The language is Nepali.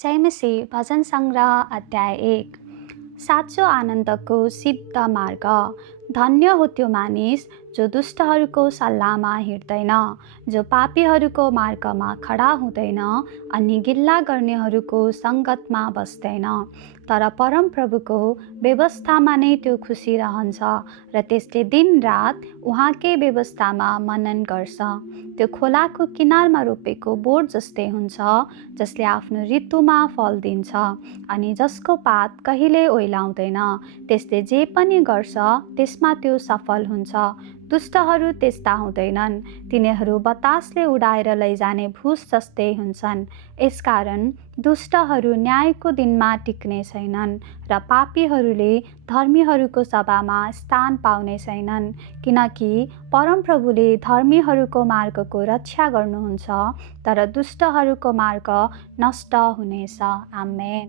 जयमसी भजन सङ्ग्रह अध्याय 1। साँचो आनन्दको सिद्ध मार्ग। धन्य हो त्यो मानिस जो दुष्टहरूको सल्लाहमा हिँड्दैन, जो पापीहरूको मार्गमा खडा हुँदैन अनि गिल्ला गर्नेहरूको सङ्गतमा बस्दैन, तर परमप्रभुको व्यवस्थामा नै त्यो खुसी रहन्छ र त्यसले दिनरात उहाँकै व्यवस्थामा मनन गर्छ। त्यो खोलाको किनारमा रोपेको बोट जस्तै हुन्छ, जसले आफ्नो ऋतुमा फल दिन्छ अनि जसको पात कहिल्यै ओइलाउँदैन। त्यसले जे पनि गर्छ त्यसमा त्यो सफल हुन्छ। दुष्टहरू त्यस्ता हुँदैनन्, तिनीहरू बतासले उडाएर लैजाने भुस जस्तै हुन्छन्। यसकारण दुष्टहरू न्यायको दिनमा टिक्ने छैनन् र पापीहरूले धर्मीहरूको सभामा स्थान पाउने छैनन्, किनकि परमप्रभुले धर्मीहरूको मार्गको रक्षा गर्नुहुन्छ, तर दुष्टहरूको मार्ग नष्ट हुनेछ। आमेन।